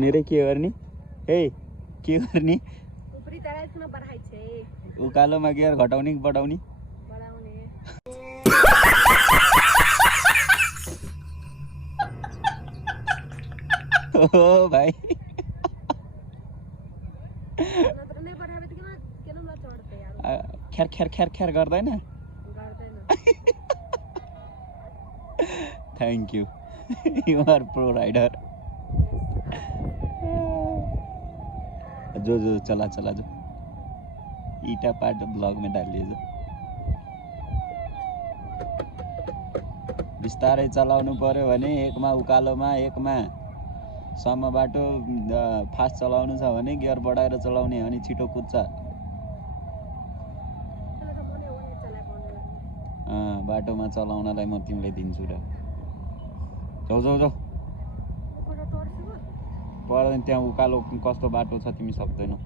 मेरे के गर्ने हे के गर्ने उपरी चढाइसमा बढाइ छे उकालोमा गियर घटाउने कि बढाउने बढाउने ओ भाइ नत्र नै बढाबे त किन नचढ्दै यार ख्यार ख्यार ख्यार ख्यार गर्दैन गर्दैन thank you you are pro rider जो जो चला चला जो ईटा पार्ट ब्लॉग में डालिए जो बिस्तारै चलाउनु पर्यो भने एकमा उकालोमा एकमा सम्म बाटो फास्ट चलाउनु छ भने गियर बढाएर चलाउने अनि छिटो कुद्छ बाटोमा चलाउनलाई म तिमीलाई दिन्छु र जाऊ जाऊ जाऊ पर्दैन त्यहाँ उकालो कस्तो बाटो छ तिमी सक्दैनौ